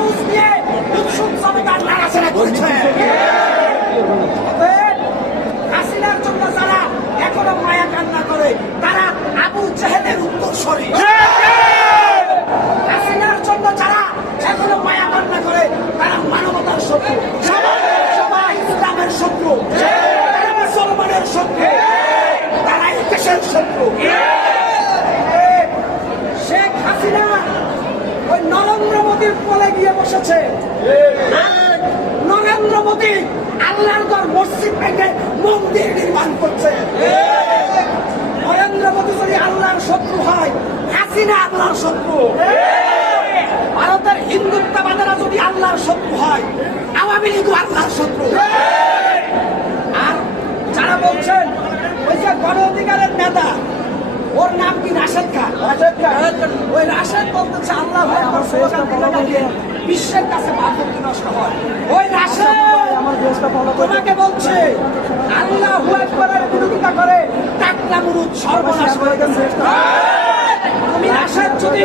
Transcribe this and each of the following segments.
House নিয়ে উৎসুক জনতার নাড়াচাড়া করছে। হাসিনার জন্য যারা এখনো মায়া কান্না করে তারা আবু জেহেলের উত্তরসূরি। হাসিনার জন্য যারা এখনো মায়া কান্না করে তারা মানবতার শত্রু, সবাই ইসলামের শত্রু, তারা মুসলমানের শত্রু, তারা এই দেশের শত্রু। শেখ হাসিনা ওই নরেন্দ্র মোদীর কোলে গিয়ে বসেছে। নরেন্দ্র মোদী আল্লাহর ঘর মসজিদ ভেঙে মন্দির নির্মাণ করছে। নরেন্দ্র মোদী যদি আল্লাহর শত্রু হয়, হাসিনা আল্লাহর শত্রু। ভারতের হিন্দুত্ববাদীরা যদি আল্লাহর শত্রু হয়, আওয়ামী লীগও আল্লাহর শত্রু। আর যারা বলছেন ওই যে গণ অধিকারের নেতা, ওর নাম কি রাশেদ খান, ওই রাশেদ বলতেছে আল্লাহ বিশ্বের কাছে বান্ধবী নষ্ট হয়। ওই রাশেদ তোমাকে বলছে আল্লাহ আকবারের বিরোধিতা করে টাকলা মুরুদ সর্বনাশ হয়ে গেছে। তুমি রাশেদ যদি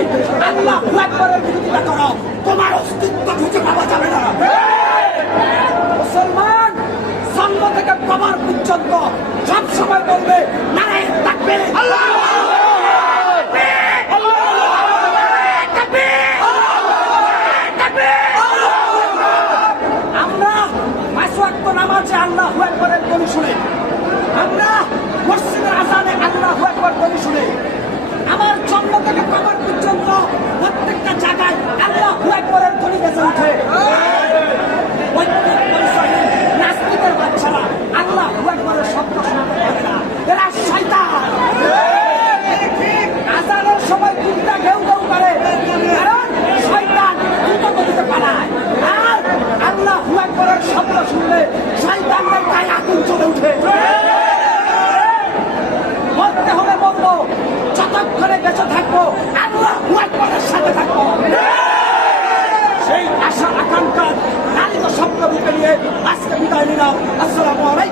আল্লাহ আকবারের বিরোধিতা করো, তোমার অস্তিত্ব খুঁজে পাওয়া যাবে না। মুসলমান জন্ম থেকে কবর পর্যন্ত সব সময় বলবে নারায়ণ থাকবে, আল্লাহ নামাজে আল্লাহু আকবারের ধ্বনি শুনে, আমরা মসজিদের আযানে আল্লাহু আকবার ধ্বনি শুনে, আমার জন্ম থেকে কবর পর্যন্ত প্রত্যেকটা জায়গায় আল্লাহু আকবারের ধ্বনি বেজে ওঠে। নাস্তিকের বাচ্চারা আল্লাহু আকবারের শব্দ শুনতে পারে না, এরা শয়তান। আযানের সময় দুধটা ঘেউ ঘেউ করে, কারণ শয়তান দ্রুত গতিতে পালায়। আর আল্লাহু আকবারের শব্দ শুনলে শয়তানদের গায়ে আগুন চলে উঠে। মরতে হলে মরবো, যতক্ষণে বেঁচে থাকবো আল্লাহু আকবারের সাথে থাকবো। সেই আশা আকাঙ্ক্ষার লালিত স্বপ্ন বুকে নিয়ে আজকে বিদায় নিলাম। আসসালামু আলাইকুম।